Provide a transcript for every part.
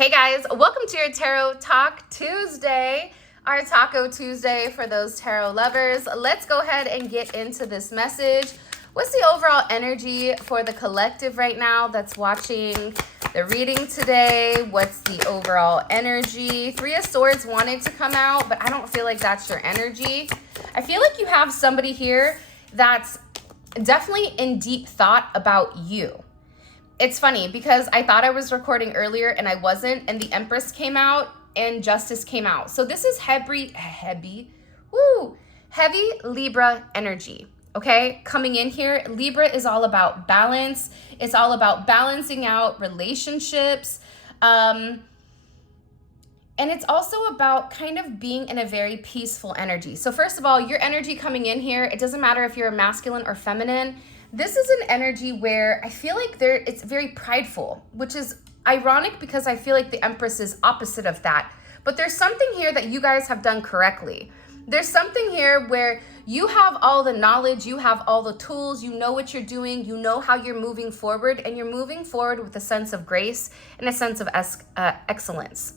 Hey guys, welcome to your Tarot Talk Tuesday, our Taco Tuesday for those tarot lovers. Let's go ahead and get into this message. What's the overall energy for the collective right now that's watching the reading today? What's the overall energy? Three of Swords wanted to come out, but I don't feel like that's your energy. I feel like you have somebody here that's definitely in deep thought about you. It's funny because I thought I was recording earlier and I wasn't, and the Empress came out and Justice came out. So this is heavy Libra energy, okay? Coming in here, Libra is all about balance. It's all about balancing out relationships. And it's also about kind of being in a very peaceful energy. So first of all, your energy coming in here, it doesn't matter if you're masculine or feminine. This is an energy where I feel like it's very prideful, which is ironic because I feel like the Empress is opposite of that. But there's something here that you guys have done correctly. There's something here where you have all the knowledge, you have all the tools, you know what you're doing, you know how you're moving forward, and you're moving forward with a sense of grace and a sense of excellence.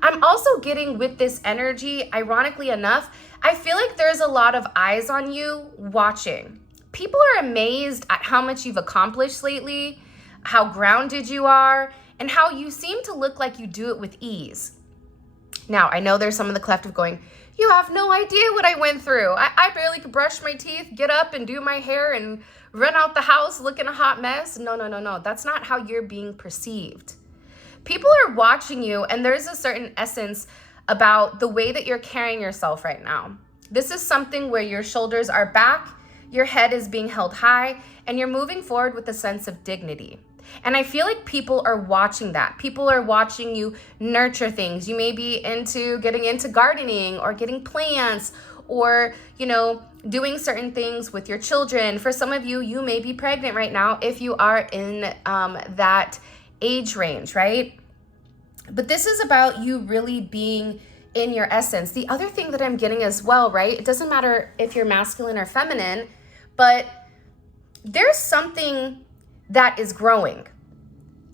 I'm also getting with this energy, ironically enough, I feel like there's a lot of eyes on you watching. People are amazed at how much you've accomplished lately, how grounded you are, and how you seem to look like you do it with ease. Now, I know there's some of the collective going, you have no idea what I went through. I barely could brush my teeth, get up and do my hair and run out the house looking a hot mess. No. That's not how you're being perceived. People are watching you, and there's a certain essence about the way that you're carrying yourself right now. This is something where your shoulders are back, your head is being held high, and you're moving forward with a sense of dignity. And I feel like people are watching that. People are watching you nurture things. You may be getting into gardening or getting plants or, doing certain things with your children. For some of you, you may be pregnant right now if you are in that age range, right? But this is about you really being in your essence. The other thing that I'm getting as well, right? It doesn't matter if you're masculine or feminine, but there's something that is growing.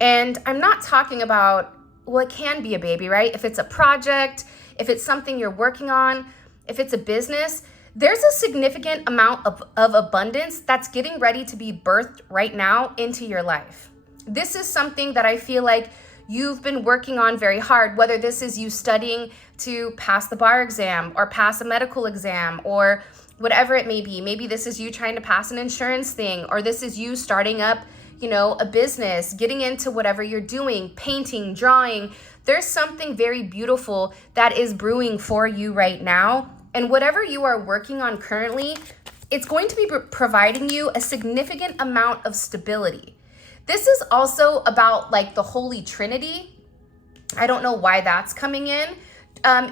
And I'm not talking about, well, it can be a baby, right? If it's a project, if it's something you're working on, if it's a business, there's a significant amount of abundance that's getting ready to be birthed right now into your life. This is something that I feel like you've been working on very hard, whether this is you studying to pass the bar exam or pass a medical exam or whatever it may be. Maybe this is you trying to pass an insurance thing, or this is you starting up, a business, getting into whatever you're doing, painting, drawing. There's something very beautiful that is brewing for you right now. And whatever you are working on currently, it's going to be providing you a significant amount of stability. This is also about like the Holy Trinity. I don't know why that's coming in.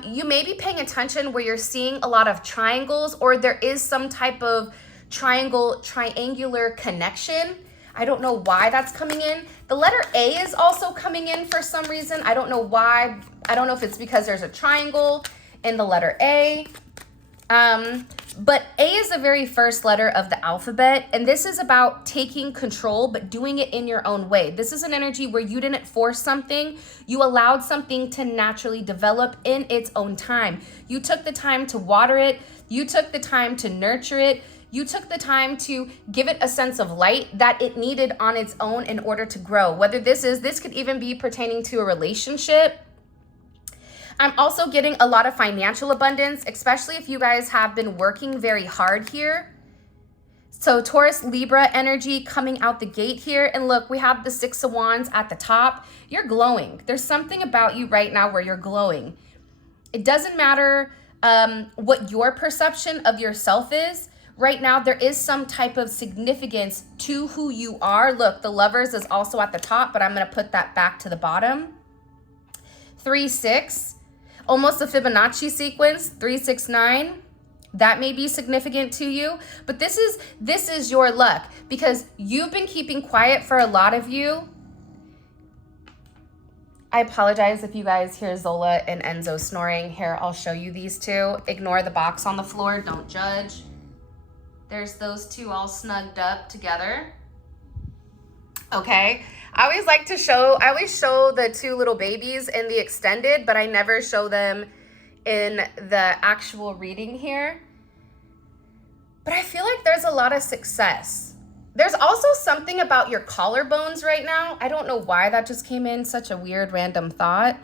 You may be paying attention where you're seeing a lot of triangles, or there is some type of triangular connection. I don't know why that's coming in. The letter A is also coming in for some reason. I don't know why. I don't know if it's because there's a triangle in the letter A. But A is the very first letter of the alphabet, and this is about taking control, but doing it in your own way. This is an energy where you didn't force something. You allowed something to naturally develop in its own time. You took the time to water it. You took the time to nurture it. You took the time to give it a sense of light that it needed on its own in order to grow. Whether this could even be pertaining to a relationship. I'm also getting a lot of financial abundance, especially if you guys have been working very hard here. So Taurus, Libra energy coming out the gate here. And look, we have the Six of Wands at the top. You're glowing. There's something about you right now where you're glowing. It doesn't matter what your perception of yourself is. Right now, there is some type of significance to who you are. Look, the Lovers is also at the top, but I'm going to put that back to the bottom. 3-6. Almost a Fibonacci sequence, 3-6-9. That may be significant to you, but this is your luck because you've been keeping quiet for a lot of you. I apologize if you guys hear Zola and Enzo snoring. Here, I'll show you these two. Ignore the box on the floor, don't judge. There's those two all snugged up together. Okay, I always show the two little babies in the extended, but I never show them in the actual reading here. But I feel like there's a lot of success. There's also something about your collarbones right now. I don't know why that just came in, such a weird random thought.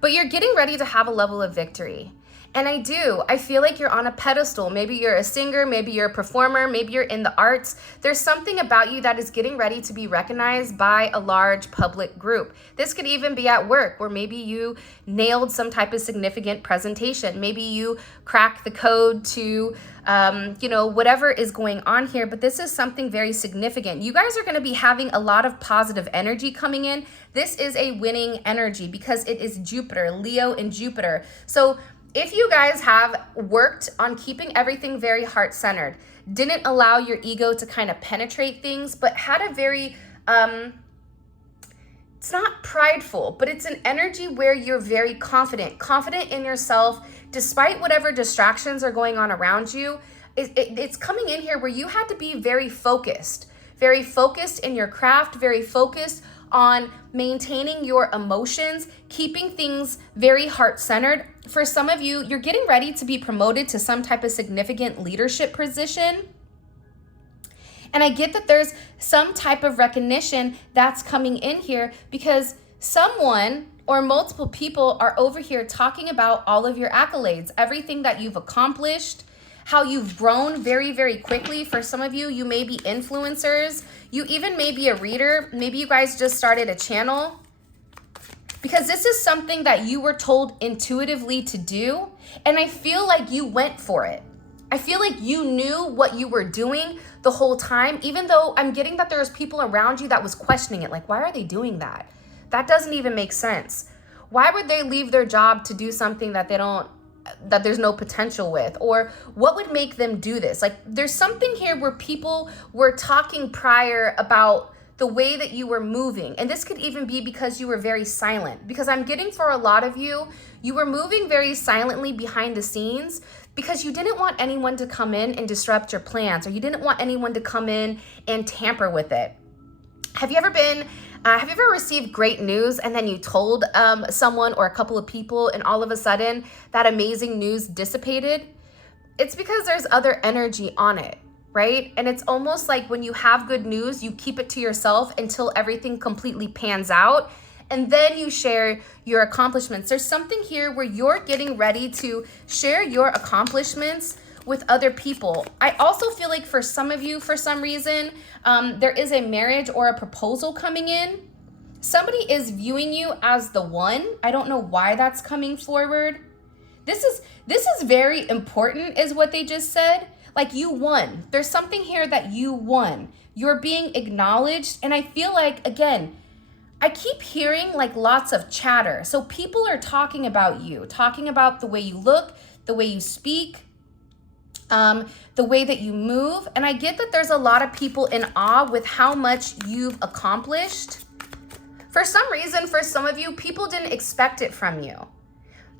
But you're getting ready to have a level of victory. And I feel like you're on a pedestal. Maybe you're a singer, maybe you're a performer, maybe you're in the arts. There's something about you that is getting ready to be recognized by a large public group. This could even be at work, where maybe you nailed some type of significant presentation. Maybe you cracked the code to, whatever is going on here. But this is something very significant. You guys are going to be having a lot of positive energy coming in. This is a winning energy because it is Jupiter, Leo and Jupiter. So if you guys have worked on keeping everything very heart-centered, didn't allow your ego to kind of penetrate things, but had a very, it's not prideful, but it's an energy where you're very confident in yourself, despite whatever distractions are going on around you. It's coming in here where you had to be very focused in your craft, very focused on maintaining your emotions, keeping things very heart-centered. For some of you, you're getting ready to be promoted to some type of significant leadership position. And I get that there's some type of recognition that's coming in here because someone or multiple people are over here talking about all of your accolades, everything that you've accomplished, how you've grown very, very quickly. For some of you, you may be influencers. You even may be a reader. Maybe you guys just started a channel. Because this is something that you were told intuitively to do. And I feel like you went for it. I feel like you knew what you were doing the whole time, even though I'm getting that there's people around you that was questioning it. Like, why are they doing that? That doesn't even make sense. Why would they leave their job to do something that that there's no potential with? Or what would make them do this? Like, there's something here where people were talking prior about the way that you were moving. And this could even be because you were very silent. Because I'm getting for a lot of you, you were moving very silently behind the scenes because you didn't want anyone to come in and disrupt your plans, or you didn't want anyone to come in and tamper with it. Have you ever received great news and then you told someone or a couple of people and all of a sudden that amazing news dissipated? It's because there's other energy on it, right? And it's almost like when you have good news, you keep it to yourself until everything completely pans out. And then you share your accomplishments. There's something here where you're getting ready to share your accomplishments with other people. I also feel like for some of you, for some reason, there is a marriage or a proposal coming in. Somebody is viewing you as the one. I don't know why that's coming forward. This is very important, is what they just said. Like, you won. There's something here that you won. You're being acknowledged. And I feel like, again, I keep hearing like lots of chatter. So people are talking about you, talking about the way you look, the way you speak, the way that you move. And I get that there's a lot of people in awe with how much you've accomplished. For some reason, for some of you, people didn't expect it from you.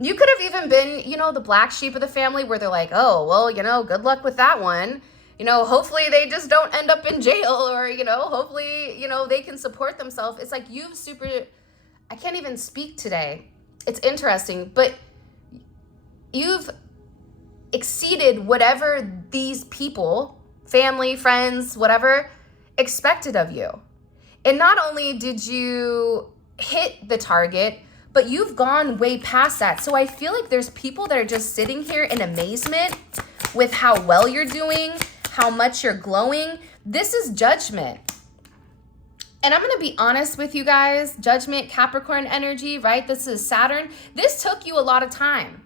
You could have even been, the black sheep of the family where they're like, oh, well, good luck with that one. Hopefully they just don't end up in jail, or, hopefully, they can support themselves. It's like I can't even speak today. It's interesting, but you've exceeded whatever these people, family, friends, whatever, expected of you. And not only did you hit the target, but you've gone way past that. So I feel like there's people that are just sitting here in amazement with how well you're doing, how much you're glowing. This is judgment. And I'm going to be honest with you guys, judgment, Capricorn energy, right? This is Saturn. This took you a lot of time.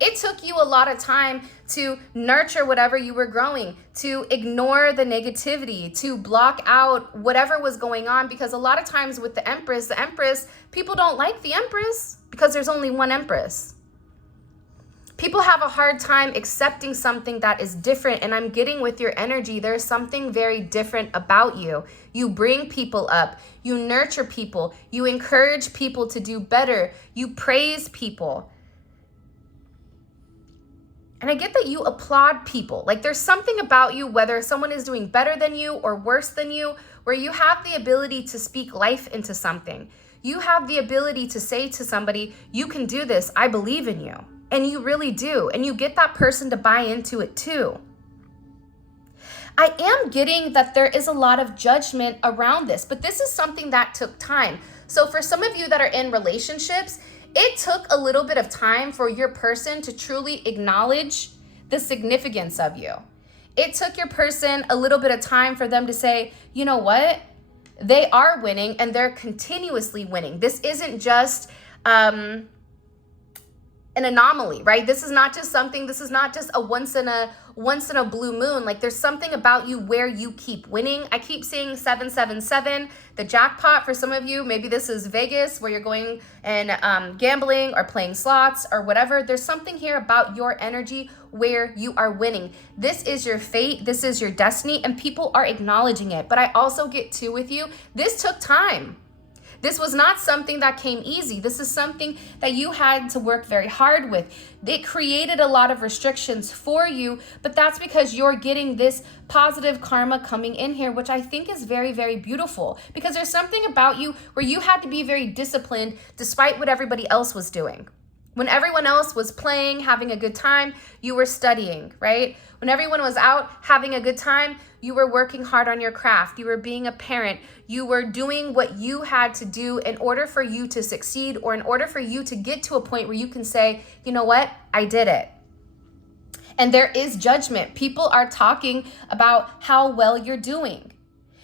It took you a lot of time to nurture whatever you were growing, to ignore the negativity, to block out whatever was going on. Because a lot of times with the Empress, people don't like the Empress because there's only one Empress. People have a hard time accepting something that is different. And I'm getting with your energy, there's something very different about you. You bring people up, you nurture people, you encourage people to do better, you praise people. And I get that you applaud people. Like there's something about you, whether someone is doing better than you or worse than you, where you have the ability to speak life into something. You have the ability to say to somebody, you can do this, I believe in you. And you really do. And you get that person to buy into it too. I am getting that there is a lot of judgment around this, but this is something that took time. So for some of you that are in relationships, it took a little bit of time for your person to truly acknowledge the significance of you. It took your person a little bit of time for them to say, you know what? They are winning and they're continuously winning. This isn't just an anomaly, right? This is not just a once in a blue moon. Like there's something about you where you keep winning. I keep seeing 777, the jackpot. For some of you, maybe this is Vegas where you're going and gambling or playing slots or whatever. There's something here about your energy where you are winning. This is your fate. This is your destiny, and people are acknowledging it. But I also get too with you. This took time. This was not something that came easy. This is something that you had to work very hard with. It created a lot of restrictions for you, but that's because you're getting this positive karma coming in here, which I think is very, very beautiful, because there's something about you where you had to be very disciplined despite what everybody else was doing. When everyone else was playing, having a good time, you were studying, right? When everyone was out having a good time, you were working hard on your craft. You were being a parent. You were doing what you had to do in order for you to succeed, or in order for you to get to a point where you can say, you know what, I did it. And there is judgment. People are talking about how well you're doing.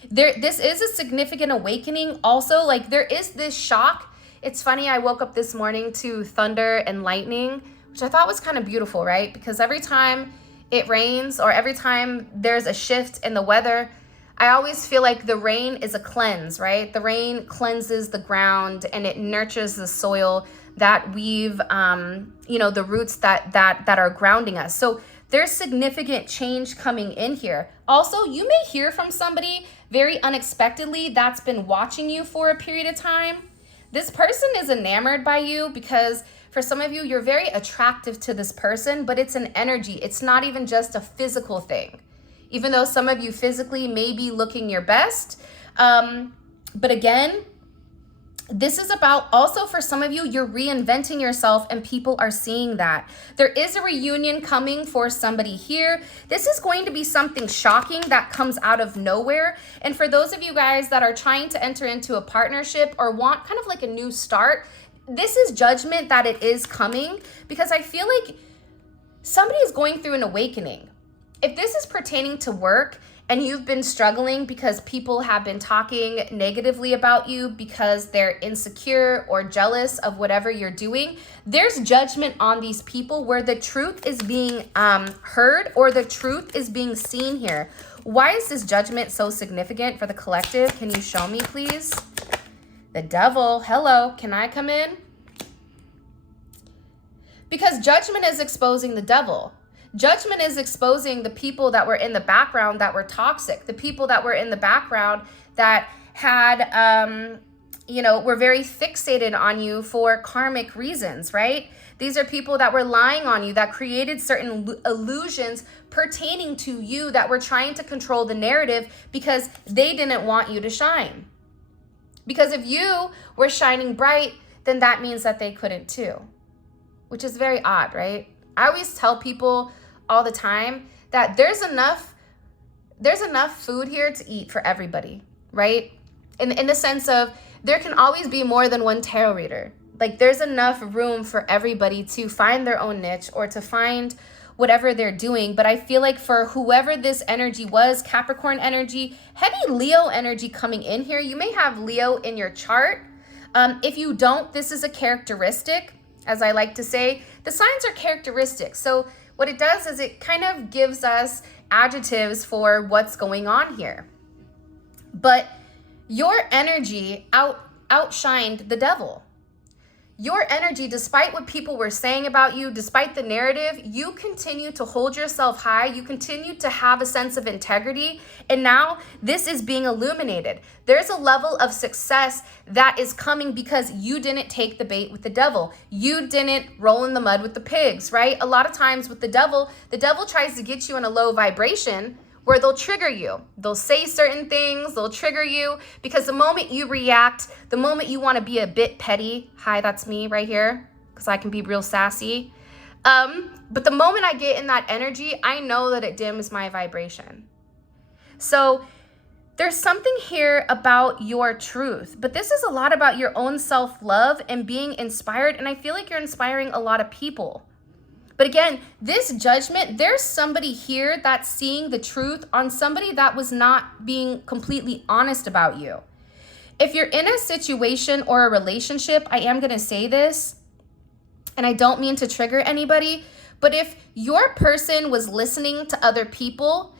This is a significant awakening. Also, like there is this shock. It's funny, I woke up this morning to thunder and lightning, which I thought was kind of beautiful, right? Because every time it rains or every time there's a shift in the weather, I always feel like the rain is a cleanse, right? The rain cleanses the ground and it nurtures the soil that we've, the roots that are grounding us. So there's significant change coming in here. Also, you may hear from somebody very unexpectedly that's been watching you for a period of time. This person is enamored by you because for some of you, you're very attractive to this person, but it's an energy. It's not even just a physical thing. Even though some of you physically may be looking your best. But again, this is about also for some of you, you're reinventing yourself and people are seeing that. There is a reunion coming for somebody here. This is going to be something shocking that comes out of nowhere. And for those of you guys that are trying to enter into a partnership or want kind of like a new start, this is judgment that it is coming, because I feel like somebody is going through an awakening. If this is pertaining to work and you've been struggling because people have been talking negatively about you because they're insecure or jealous of whatever you're doing, there's judgment on these people where the truth is being heard or the truth is being seen here. Why is this judgment so significant for the collective? Can you show me, please? The devil. Hello, can I come in? Because judgment is exposing the devil. Judgment is exposing the people that were in the background that were toxic, the people that were in the background that had, were very fixated on you for karmic reasons, right? These are people that were lying on you, that created certain illusions pertaining to you, that were trying to control the narrative because they didn't want you to shine. Because if you were shining bright, then that means that they couldn't too, which is very odd, right? I always tell people all the time that there's enough food here to eat for everybody, right? In the sense of there can always be more than one tarot reader. Like there's enough room for everybody to find their own niche or to find whatever they're doing. But I feel like for whoever this energy was, Capricorn energy, heavy Leo energy coming in here, you may have Leo in your chart. If you don't, this is a characteristic. As I like to say, the signs are characteristics. So what it does is it kind of gives us adjectives for what's going on here. But your energy outshined the devil. your energy, despite what people were saying about you, despite the narrative, you continue to hold yourself high. You continue to have a sense of integrity. And now this is being illuminated. There's a level of success that is coming because you didn't take the bait with the devil. You didn't roll in the mud with the pigs, right? A lot of times with the devil tries to get you in a low vibration where they'll trigger you. They'll say certain things, they'll trigger you, because the moment you react, the moment you want to be a bit petty, hi, that's me right here, because I can be real sassy. But the moment I get in that energy, I know that it dims my vibration. So there's something here about your truth, but this is a lot about your own self-love and being inspired, and I feel like you're inspiring a lot of people. But again, this judgment, there's somebody here that's seeing the truth on somebody that was not being completely honest about you. If you're in a situation or a relationship, I am going to say this, and I don't mean to trigger anybody, but if your person was listening to other people,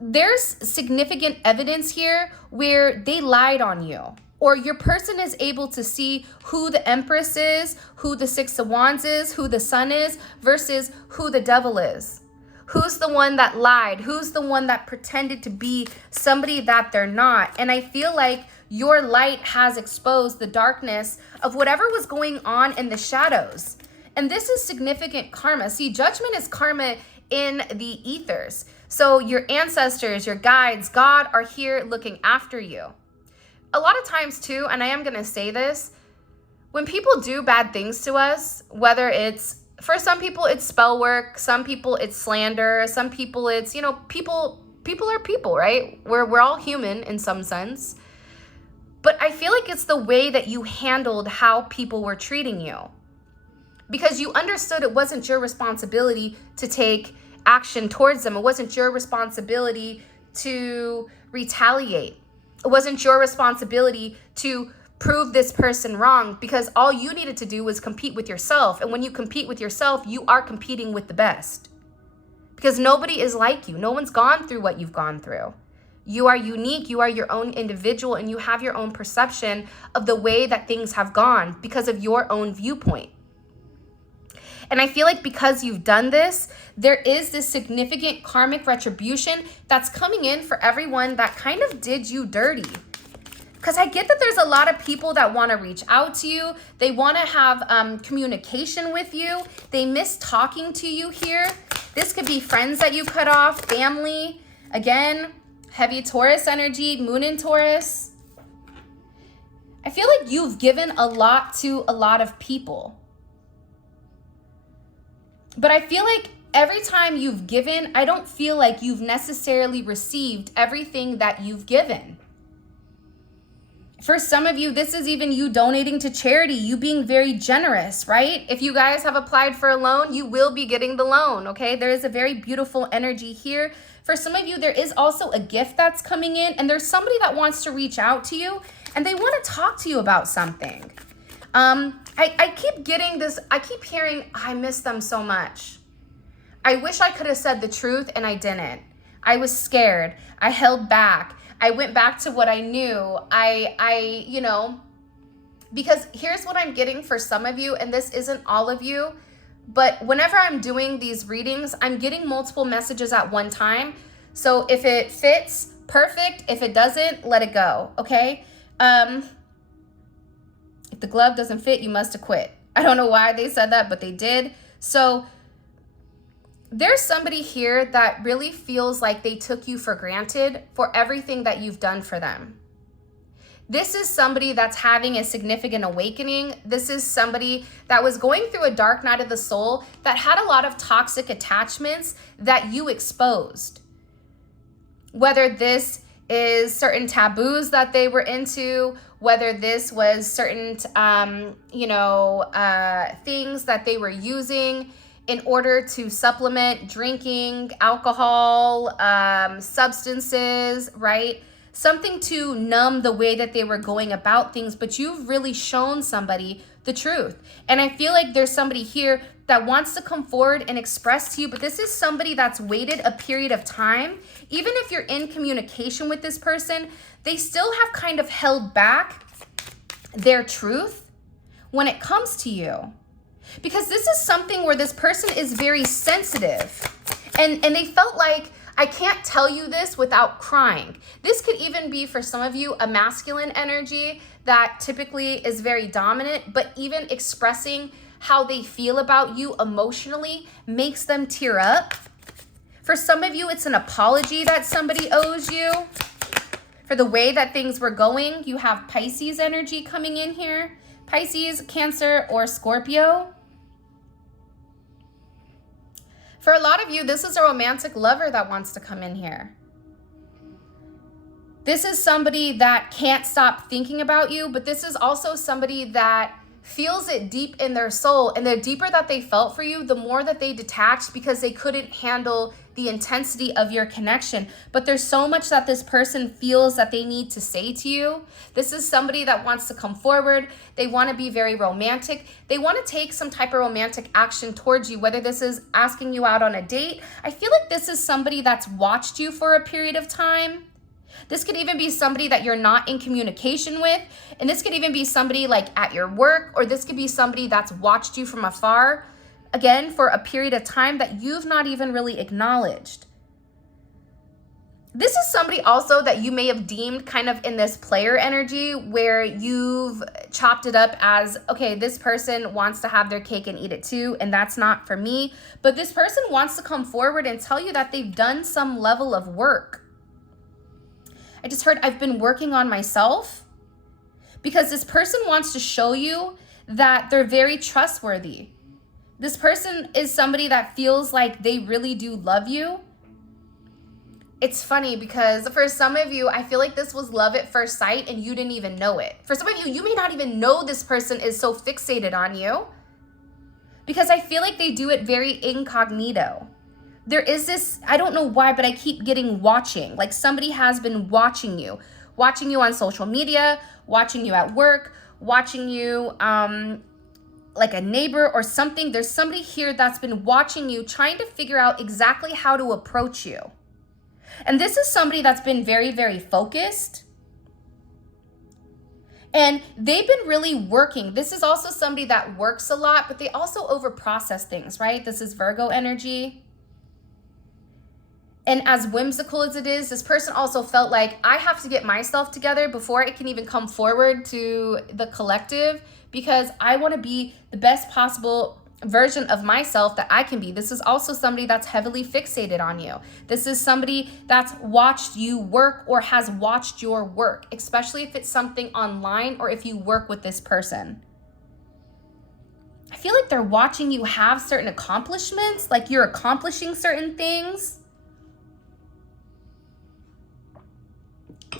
there's significant evidence here where they lied on you. Or your person is able to see who the Empress is, who the Six of Wands is, who the Sun is, versus who the Devil is. Who's the one that lied? Who's the one that pretended to be somebody that they're not? And I feel like your light has exposed the darkness of whatever was going on in the shadows. And this is significant karma. See, judgment is karma in the ethers. So your ancestors, your guides, God are here looking after you. A lot of times too, and I am going to say this, when people do bad things to us, whether it's, for some people it's spell work, some people it's slander, some people it's, people are people, right? We're all human in some sense. But I feel like it's the way that you handled how people were treating you. Because you understood it wasn't your responsibility to take action towards them. It wasn't your responsibility to retaliate. It wasn't your responsibility to prove this person wrong, because all you needed to do was compete with yourself. And when you compete with yourself, you are competing with the best. Because nobody is like you. No one's gone through what you've gone through. You are unique. You are your own individual, and you have your own perception of the way that things have gone because of your own viewpoint. And I feel like because you've done this, there is this significant karmic retribution that's coming in for everyone that kind of did you dirty. Because I get that there's a lot of people that want to reach out to you. They want to have communication with you. They miss talking to you here. This could be friends that you cut off, family. Again, heavy Taurus energy, moon in Taurus. I feel like you've given a lot to a lot of people. But I feel like every time you've given, I don't feel like you've necessarily received everything that you've given. For some of you, this is even you donating to charity, you being very generous, right? If you guys have applied for a loan, you will be getting the loan, okay? There is a very beautiful energy here. For some of you, there is also a gift that's coming in, and there's somebody that wants to reach out to you, and they want to talk to you about something. I keep getting this, I keep hearing, I miss them so much. I wish I could have said the truth and I didn't. I was scared. I held back. I went back to what I knew. Because here's what I'm getting for some of you, and this isn't all of you, but whenever I'm doing these readings, I'm getting multiple messages at one time. So if it fits, perfect. If it doesn't, let it go, okay? If the glove doesn't fit, you must have quit. I don't know why they said that, but they did. So there's somebody here that really feels like they took you for granted for everything that you've done for them. This is somebody that's having a significant awakening. This is somebody that was going through a dark night of the soul that had a lot of toxic attachments that you exposed. Whether this is certain taboos that they were into, whether this was certain, things that they were using in order to supplement drinking, alcohol, substances, right? Something to numb the way that they were going about things, but you've really shown somebody the truth. And I feel like there's somebody here that wants to come forward and express to you, but this is somebody that's waited a period of time. Even if you're in communication with this person, they still have kind of held back their truth, when it comes to you. Because this is something where this person is very sensitive. And they felt like, I can't tell you this without crying. This could even be, for some of you, a masculine energy that typically is very dominant, but even expressing how they feel about you emotionally makes them tear up. For some of you, it's an apology that somebody owes you for the way that things were going. You have Pisces energy coming in here. Pisces, Cancer, or Scorpio. For a lot of you, this is a romantic lover that wants to come in here. This is somebody that can't stop thinking about you, but this is also somebody that feels it deep in their soul. And the deeper that they felt for you, the more that they detached because they couldn't handle the intensity of your connection. But there's so much that this person feels that they need to say to you. This is somebody that wants to come forward. They want to be very romantic. They want to take some type of romantic action towards you, whether this is asking you out on a date. I feel like this is somebody that's watched you for a period of time. This could even be somebody that you're not in communication with. And this could even be somebody like at your work, or this could be somebody that's watched you from afar, again, for a period of time that you've not even really acknowledged. This is somebody also that you may have deemed kind of in this player energy where you've chopped it up as, okay, this person wants to have their cake and eat it too, and that's not for me. But this person wants to come forward and tell you that they've done some level of work. I just heard, I've been working on myself, because this person wants to show you that they're very trustworthy. This person is somebody that feels like they really do love you. It's funny because for some of you, I feel like this was love at first sight and you didn't even know it. For some of you, you may not even know this person is so fixated on you, because I feel like they do it very incognito. There is this, I don't know why, but I keep getting watching. Like somebody has been watching you on social media, watching you at work, watching you like a neighbor or something. There's somebody here that's been watching you, trying to figure out exactly how to approach you. And this is somebody that's been very, very focused. And they've been really working. This is also somebody that works a lot, but they also overprocess things, right? This is Virgo energy. And as whimsical as it is, this person also felt like, I have to get myself together before it can even come forward to the collective, because I want to be the best possible version of myself that I can be. This is also somebody that's heavily fixated on you. This is somebody that's watched you work or has watched your work, especially if it's something online or if you work with this person. I feel like they're watching you have certain accomplishments, like you're accomplishing certain things.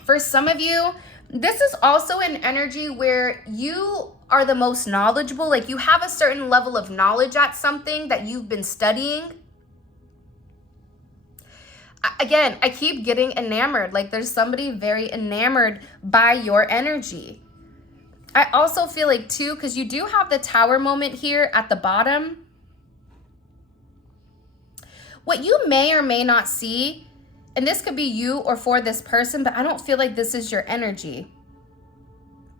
For some of you, this is also an energy where you are the most knowledgeable. Like you have a certain level of knowledge at something that you've been studying. Again, I keep getting enamored. Like there's somebody very enamored by your energy. I also feel like too, because you do have the Tower moment here at the bottom. What you may or may not see, and this could be you or for this person, but I don't feel like this is your energy.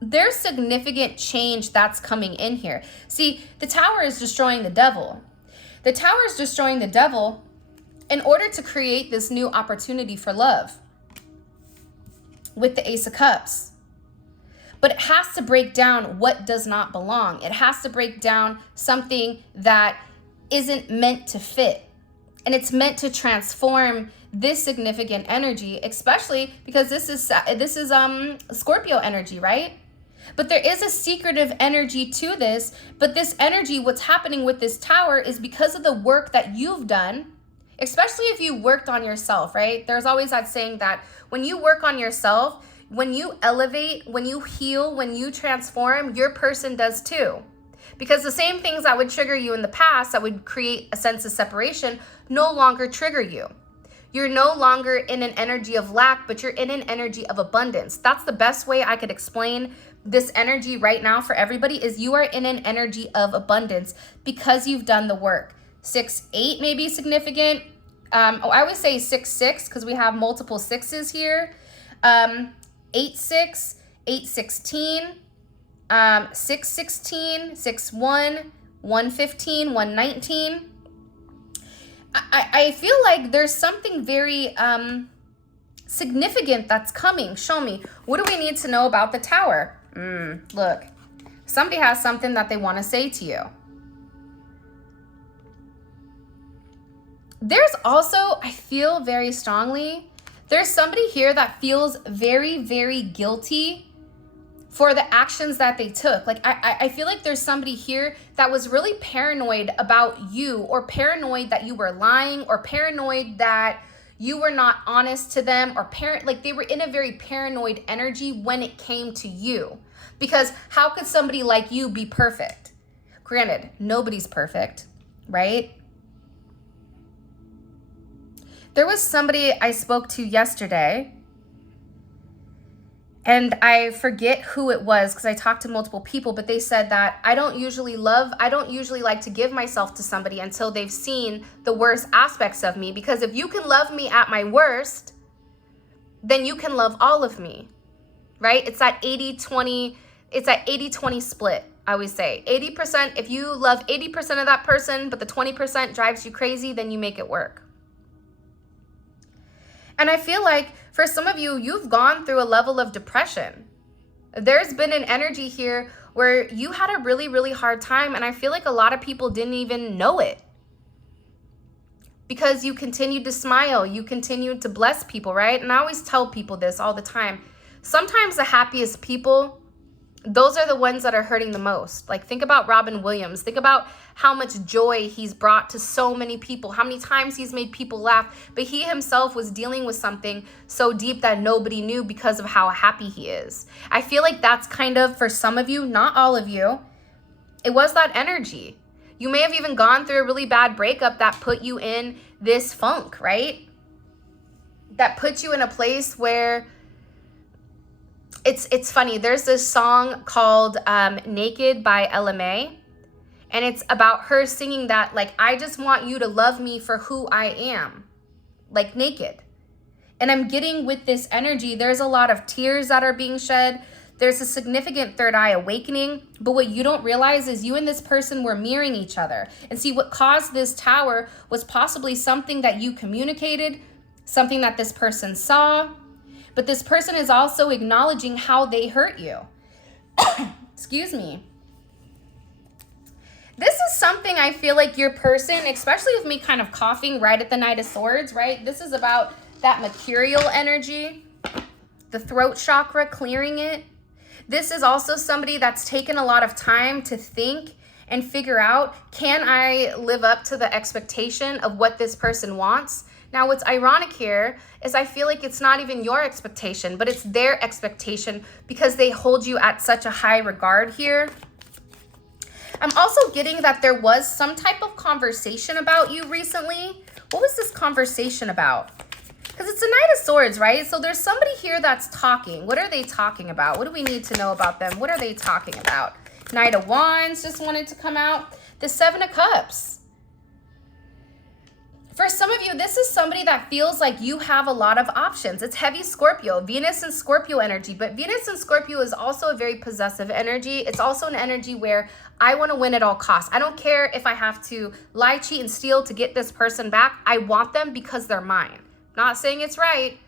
There's significant change that's coming in here. See, the Tower is destroying the devil. The Tower is destroying the devil in order to create this new opportunity for love with the Ace of Cups. But it has to break down what does not belong. It has to break down something that isn't meant to fit. And it's meant to transform this significant energy, especially because this is Scorpio energy, right? But there is a secretive energy to this. But this energy, what's happening with this Tower is because of the work that you've done, especially if you worked on yourself, right? There's always that saying that when you work on yourself, when you elevate, when you heal, when you transform, your person does too. Because the same things that would trigger you in the past that would create a sense of separation no longer trigger you. You're no longer in an energy of lack, but you're in an energy of abundance. That's the best way I could explain this energy right now for everybody, is you are in an energy of abundance because you've done the work. 6-8 may be significant. I always say 6-6 because we have multiple sixes here. 8-6, 8-16. 616, 61, 115, 119. I feel like there's something very significant that's coming. Show me. What do we need to know about the Tower? Look, somebody has something that they want to say to you. There's also, I feel very strongly, there's somebody here that feels very, very guilty for the actions that they took. Like, I feel like there's somebody here that was really paranoid about you, or paranoid that you were lying, or paranoid that you were not honest to them, or like they were in a very paranoid energy when it came to you. Because how could somebody like you be perfect? Granted, nobody's perfect, right? There was somebody I spoke to yesterday, and I forget who it was because I talked to multiple people, but they said that I don't usually like to give myself to somebody until they've seen the worst aspects of me, because if you can love me at my worst, then you can love all of me, right? It's that 80-20, it's that 80-20 split. I always say 80%, if you love 80% of that person, but the 20% drives you crazy, then you make it work. And I feel like for some of you, you've gone through a level of depression. There's been an energy here where you had a really, really hard time. And I feel like a lot of people didn't even know it. Because you continued to smile. You continued to bless people, right? And I always tell people this all the time. Sometimes the happiest people, those are the ones that are hurting the most. Like, think about Robin Williams. Think about how much joy he's brought to so many people, how many times he's made people laugh, but he himself was dealing with something so deep that nobody knew because of how happy he is. I feel like that's kind of, for some of you, not all of you, it was that energy. You may have even gone through a really bad breakup that put you in this funk, right? That puts you in a place where it's funny. There's this song called Naked by LMA. And it's about her singing that, like, I just want you to love me for who I am, like naked. And I'm getting with this energy, there's a lot of tears that are being shed. There's a significant third eye awakening. But what you don't realize is you and this person were mirroring each other. And see, what caused this Tower was possibly something that you communicated, something that this person saw. But this person is also acknowledging how they hurt you. Excuse me. This is something I feel like your person, especially with me kind of coughing right at the Knight of Swords, right? This is about that mercurial energy, the throat chakra, clearing it. This is also somebody that's taken a lot of time to think and figure out, can I live up to the expectation of what this person wants? Now, what's ironic here is I feel like it's not even your expectation, but it's their expectation because they hold you at such a high regard here. I'm also getting that there was some type of conversation about you recently. What was this conversation about? Because it's a Knight of Swords, right? So there's somebody here that's talking. What are they talking about? What do we need to know about them? What are they talking about? Knight of Wands just wanted to come out. The Seven of Cups. For some of you, this is somebody that feels like you have a lot of options. It's heavy Scorpio, Venus and Scorpio energy. But Venus and Scorpio is also a very possessive energy. It's also an energy where I want to win at all costs. I don't care if I have to lie, cheat, and steal to get this person back. I want them because they're mine. Not saying it's right,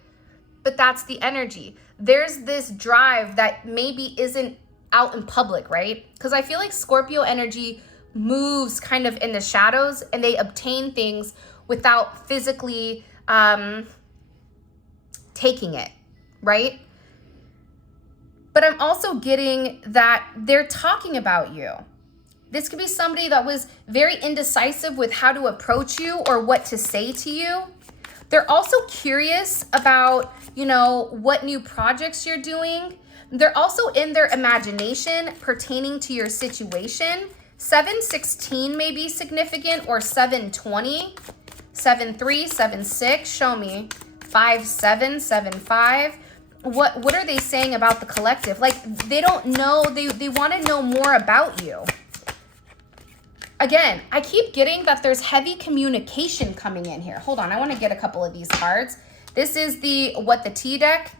but that's the energy. There's this drive that maybe isn't out in public, right? Because I feel like Scorpio energy moves kind of in the shadows and they obtain things without physically taking it, right? But I'm also getting that they're talking about you. This could be somebody that was very indecisive with how to approach you or what to say to you. They're also curious about, you know, what new projects you're doing. They're also in their imagination pertaining to your situation. 716 may be significant, or 720. 7-3, 7-6, show me. 5-7, 7-5. What are they saying about the collective? Like, they don't know, they want to know more about you. Again, I keep getting that there's heavy communication coming in here. Hold on, I want to get a couple of these cards. This is the What the Tea deck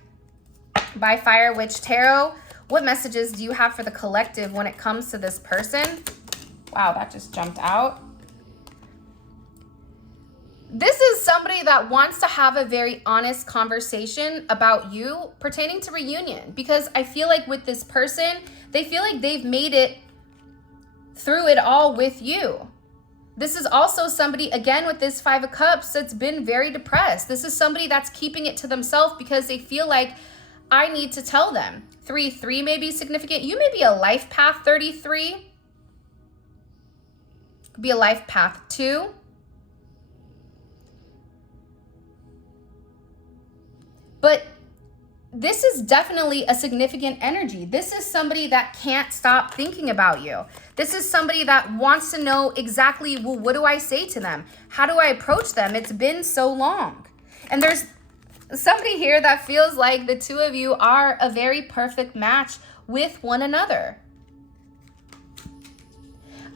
by Fire Witch Tarot. What messages do you have for the collective when it comes to this person? Wow, that just jumped out. This is somebody that wants to have a very honest conversation about you pertaining to reunion, because I feel like with this person, they feel like they've made it through it all with you. This is also somebody, again, with this Five of Cups, that's been very depressed. This is somebody that's keeping it to themselves because they feel like, I need to tell them. 3-3 may be significant. You may be a life path 33. Be a life path 2. But this is definitely a significant energy. This is somebody that can't stop thinking about you. This is somebody that wants to know exactly, well, what do I say to them? How do I approach them? It's been so long. And there's somebody here that feels like the two of you are a very perfect match with one another.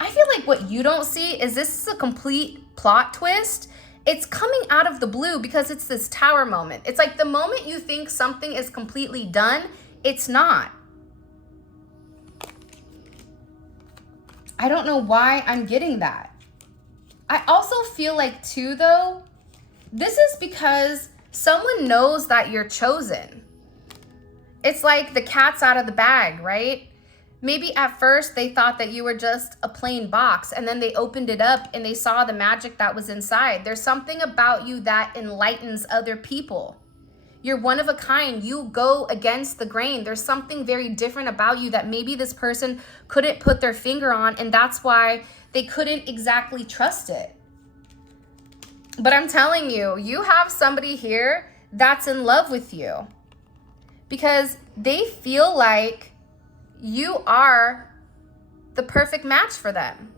I feel like what you don't see is this is a complete plot twist. It's coming out of the blue because it's this tower moment. It's like the moment you think something is completely done, it's not. I don't know why I'm getting that. I also feel like too, though, this is because someone knows that you're chosen. It's like the cat's out of the bag, right? Maybe at first they thought that you were just a plain box, and then they opened it up and they saw the magic that was inside. There's something about you that enlightens other people. You're one of a kind. You go against the grain. There's something very different about you that maybe this person couldn't put their finger on, and that's why they couldn't exactly trust it. But I'm telling you, you have somebody here that's in love with you because they feel like you are the perfect match for them.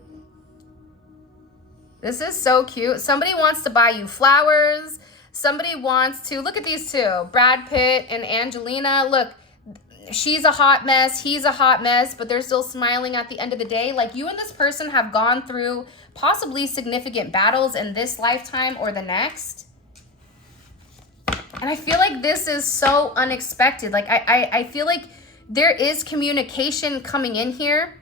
This is so cute. Somebody wants to buy you flowers. Somebody wants to, look at these two, Brad Pitt and Angelina. Look, she's a hot mess. He's a hot mess, but they're still smiling at the end of the day. Like you and this person have gone through possibly significant battles in this lifetime or the next. And I feel like this is so unexpected. Like I feel like there is communication coming in here,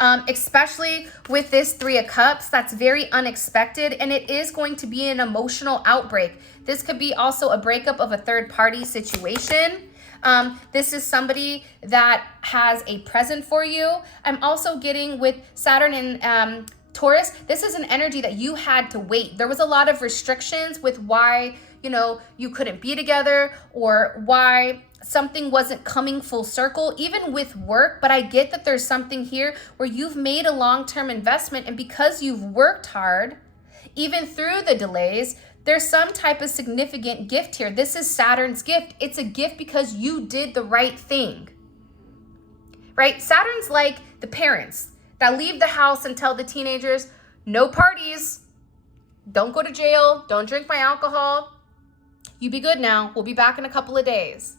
especially with this Three of Cups. That's very unexpected, and it is going to be an emotional outbreak. This could be also a breakup of a third-party situation. This is somebody that has a present for you. I'm also getting with Saturn and Taurus, this is an energy that you had to wait. There was a lot of restrictions with why, you couldn't be together or why something wasn't coming full circle, even with work. But I get that there's something here where you've made a long-term investment, and because you've worked hard, even through the delays, there's some type of significant gift here. This is Saturn's gift. It's a gift because you did the right thing, right? Saturn's like the parents that leave the house and tell the teenagers, no parties, don't go to jail, don't drink my alcohol. You be good now. We'll be back in a couple of days.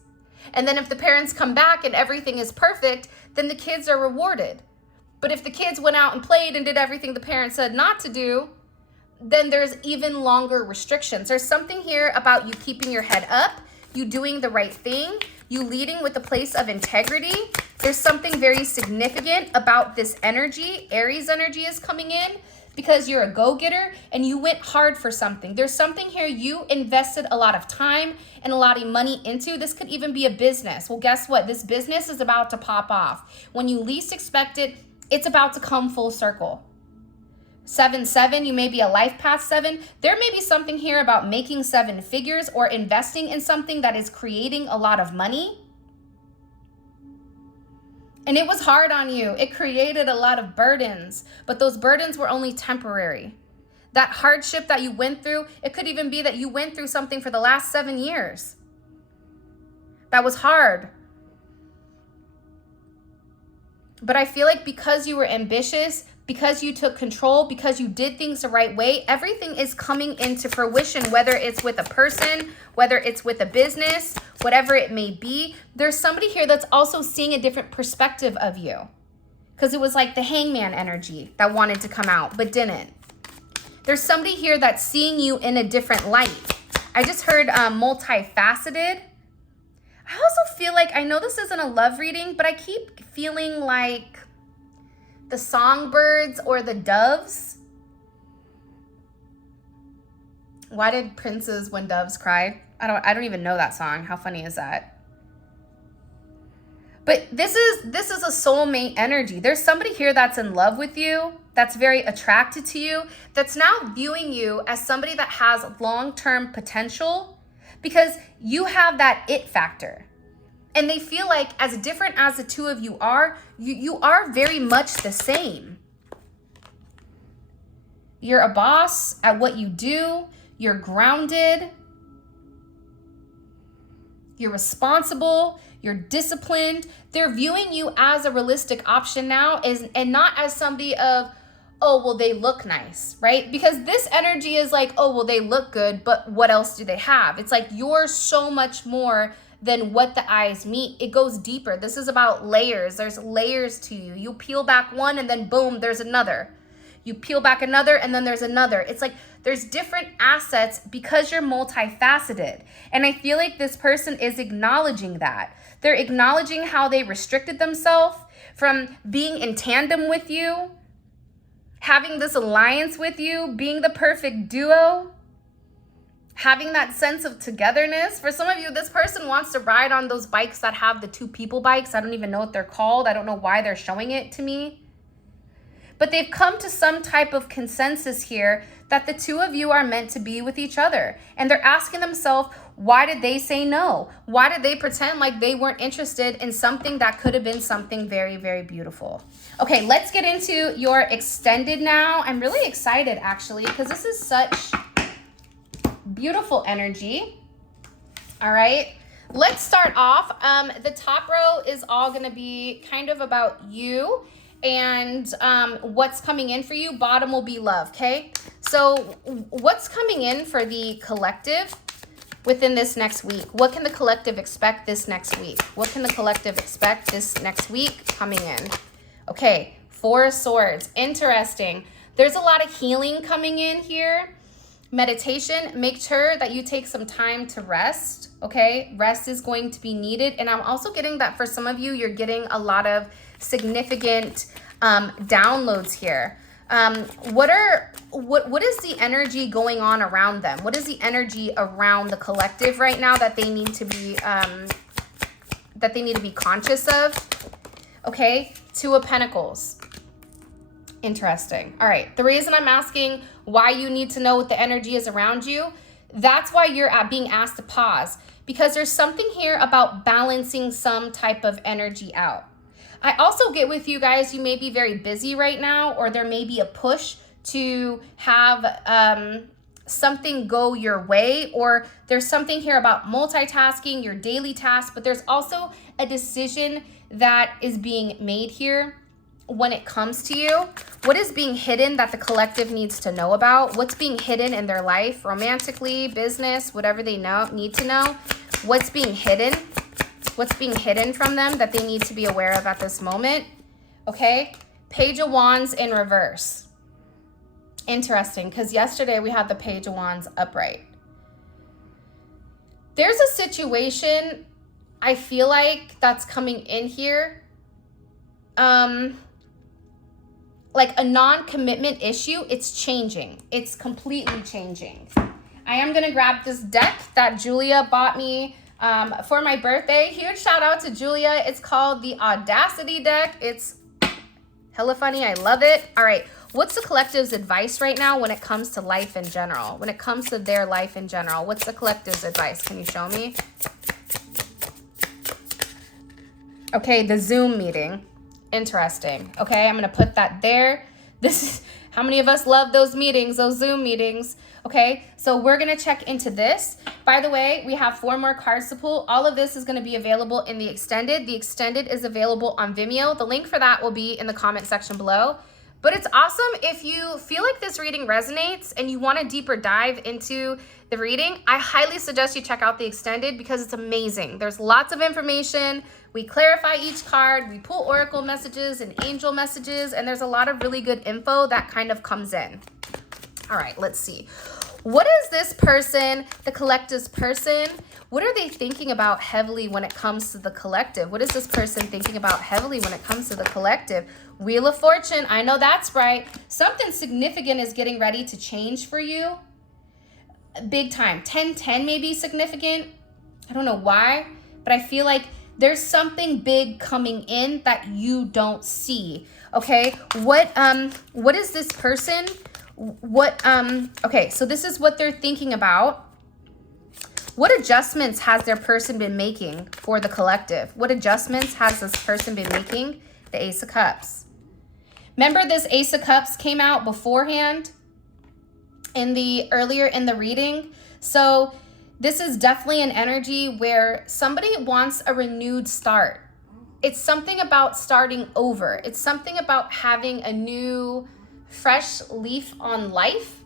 And then if the parents come back and everything is perfect, then the kids are rewarded. But if the kids went out and played and did everything the parents said not to do, then there's even longer restrictions. There's something here about you keeping your head up, you doing the right thing, you leading with a place of integrity. There's something very significant about this energy. Aries energy is coming in because you're a go-getter and you went hard for something. There's something here you invested a lot of time and a lot of money into. This could even be a business. Well, guess what? This business is about to pop off. When you least expect it, it's about to come full circle. 7-7, you may be a life path 7. There may be something here about making 7 figures or investing in something that is creating a lot of money. And it was hard on you. It created a lot of burdens, but those burdens were only temporary. That hardship that you went through, it could even be that you went through something for the last 7 years. That was hard. But I feel like because you were ambitious, because you took control, because you did things the right way, everything is coming into fruition, whether it's with a person, whether it's with a business, whatever it may be. There's somebody here that's also seeing a different perspective of you, because it was like the hangman energy that wanted to come out but didn't. There's somebody here that's seeing you in a different light. I just heard multifaceted. I also feel like, I know this isn't a love reading, but I keep feeling like the songbirds or the doves. Why did princes when doves cry? I don't even know that song. How funny is that? But this is a soulmate energy. There's somebody here that's in love with you, that's very attracted to you, that's now viewing you as somebody that has long-term potential because you have that it factor. And they feel like as different as the two of you are, you are very much the same. You're a boss at what you do. You're grounded. You're responsible. You're disciplined. They're viewing you as a realistic option now, and not as somebody of, oh, well, they look nice, right? Because this energy is like, oh, well, they look good, but what else do they have? It's like you're so much more than what the eyes meet. It goes deeper. This is about layers. There's layers to you. You peel back one and then boom, there's another. You peel back another and then there's another. It's like there's different assets because you're multifaceted. And I feel like this person is acknowledging that. They're acknowledging how they restricted themselves from being in tandem with you, having this alliance with you, being the perfect duo, having that sense of togetherness. For some of you, this person wants to ride on those bikes that have the 2 people bikes. I don't even know what they're called. I don't know why they're showing it to me. But they've come to some type of consensus here that the two of you are meant to be with each other. And they're asking themselves, why did they say no? Why did they pretend like they weren't interested in something that could have been something very, very beautiful? Okay, let's get into your extended now. I'm really excited actually, because this is such beautiful energy. All right, let's start off. The top row is all gonna be kind of about you and what's coming in for you. Bottom will be love, okay? So what's coming in for the collective within this next week? What can the collective expect this next week? What can the collective expect this next week coming in? Okay, 4 of Swords, interesting. There's a lot of healing coming in here. Meditation, make sure that you take some time to rest, okay? Rest is going to be needed. And I'm also getting that for some of you, you're getting a lot of significant downloads here. What is the energy going on around them? What is the energy around the collective right now that they need to be conscious of? Okay, 2 of Pentacles. Interesting. All right, the reason I'm asking why you need to know what the energy is around you, that's why you're being asked to pause, because there's something here about balancing some type of energy out. I also get with you guys, you may be very busy right now, or there may be a push to have something go your way, or there's something here about multitasking, your daily tasks, but there's also a decision that is being made here when it comes to you. What is being hidden that the collective needs to know about? What's being hidden in their life, romantically, business, whatever they need to know? What's being hidden? What's being hidden from them that they need to be aware of at this moment? Okay, Page of Wands in reverse. Interesting, because yesterday we had the Page of Wands upright. There's a situation I feel like that's coming in here. Like a non-commitment issue, it's changing. It's completely changing. I am gonna grab this deck that Julia bought me for my birthday. Huge shout out to Julia. It's called the Audacity deck. It's hella funny, I love it. All right, what's the collective's advice right now when it comes to life in general? When it comes to their life in general, what's the collective's advice? Can you show me? Okay, the Zoom meeting. Interesting. Okay, I'm gonna put that there. This is how many of us love those meetings, those Zoom meetings. Okay, so we're gonna check into this. By the way, we have 4 more cards to pull. All of this is gonna be available in the extended. The extended is available on Vimeo. The link for that will be in the comment section below. But it's awesome if you feel like this reading resonates and you want a deeper dive into the reading. I highly suggest you check out the extended because it's amazing. There's lots of information. We clarify each card. We pull oracle messages and angel messages, and there's a lot of really good info that kind of comes in. All right, let's see. What is this person, the collective's person? What are they thinking about heavily when it comes to the collective? What is this person thinking about heavily when it comes to the collective? Wheel of Fortune. I know that's right. Something significant is getting ready to change for you. Big time. 10-10 may be significant. I don't know why, but I feel like there's something big coming in that you don't see. Okay? What is this person? Okay, so this is what they're thinking about. What adjustments has their person been making for the collective? What adjustments has this person been making? The Ace of Cups. Remember, this Ace of Cups came out beforehand earlier in the reading. So this is definitely an energy where somebody wants a renewed start. It's something about starting over. It's something about having a new, fresh leaf on life.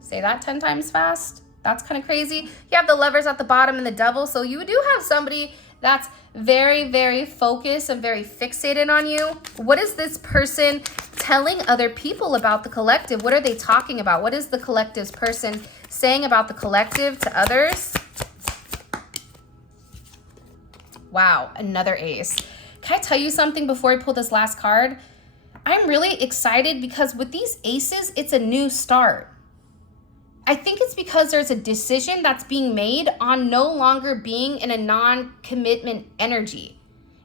Say that 10 times fast. That's kind of crazy. You have the Lovers at the bottom and the Devil. So you do have somebody that's very, very focused and very fixated on you. What is this person telling other people about the collective? What are they talking about? What is the collective's person saying about the collective to others? Wow, another ace. Can I tell you something before I pull this last card? I'm really excited because with these aces, it's a new start. I think it's because there's a decision that's being made on no longer being in a non-commitment energy.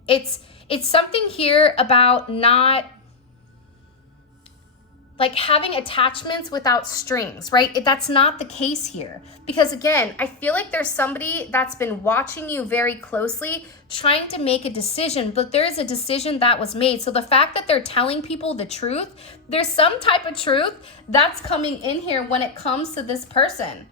It's something here about not like having attachments without strings, right? That's not the case here. Because again, I feel like there's somebody that's been watching you very closely, trying to make a decision, but there is a decision that was made. So the fact that they're telling people the truth, there's some type of truth that's coming in here when it comes to this person.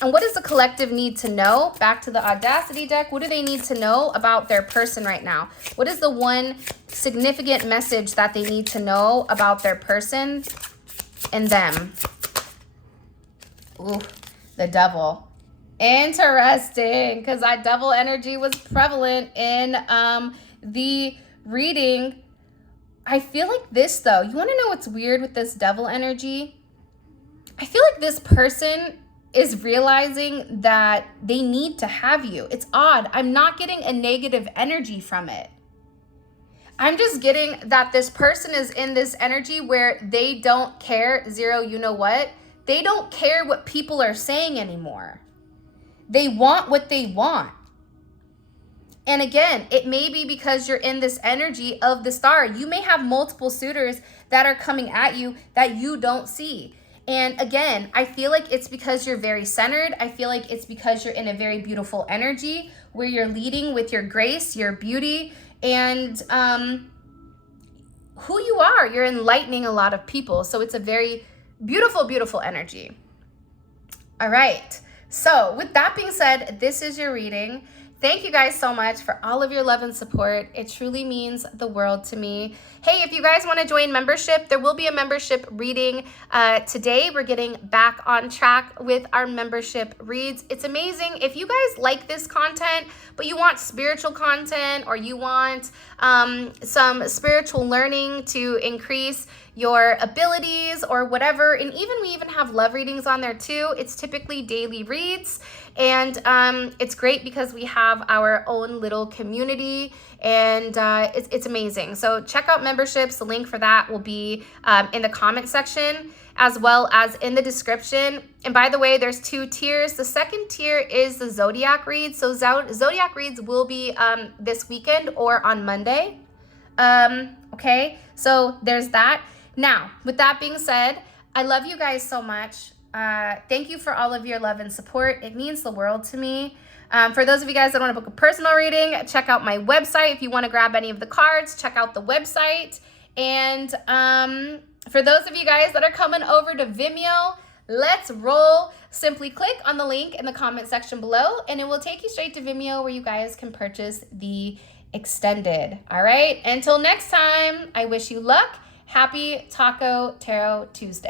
And what does the collective need to know? Back to the Audacity deck. What do they need to know about their person right now? What is the one significant message that they need to know about their person and them? Ooh, the Devil. Interesting, because that Devil energy was prevalent in the reading. I feel like this, though. You want to know what's weird with this Devil energy? I feel like this person is realizing that they need to have you. It's odd. I'm not getting a negative energy from it. I'm just getting that this person is in this energy where they don't care, zero, you know what? They don't care what people are saying anymore. They want what they want. And again, it may be because you're in this energy of the Star. You may have multiple suitors that are coming at you that you don't see. And again, I feel like it's because you're very centered. I feel like it's because you're in a very beautiful energy where you're leading with your grace, your beauty, and who you are. You're enlightening a lot of people. So it's a very beautiful, beautiful energy. All right. So with that being said, this is your reading. Thank you guys so much for all of your love and support. It truly means the world to me. Hey, if you guys want to join membership, there will be a membership reading today. We're getting back on track with our membership reads. It's amazing. If you guys like this content, but you want spiritual content or you want some spiritual learning to increase your abilities or whatever, and we even have love readings on there too. It's typically daily reads, and it's great because we have our own little community, and it's amazing. So check out memberships. The link for that will be in the comment section as well as in the description. And by the way, there's 2 tiers. The second tier is the Zodiac reads. So Zodiac reads will be this weekend or on Monday. Okay, so there's that. Now, with that being said, I love you guys so much. Thank you for all of your love and support. It means the world to me. For those of you guys that want to book a personal reading, check out my website. If you want to grab any of the cards, check out the website. And for those of you guys that are coming over to Vimeo, let's roll. Simply click on the link in the comment section below, and it will take you straight to Vimeo where you guys can purchase the extended. All right, until next time, I wish you luck. Happy Taco Tarot Tuesday.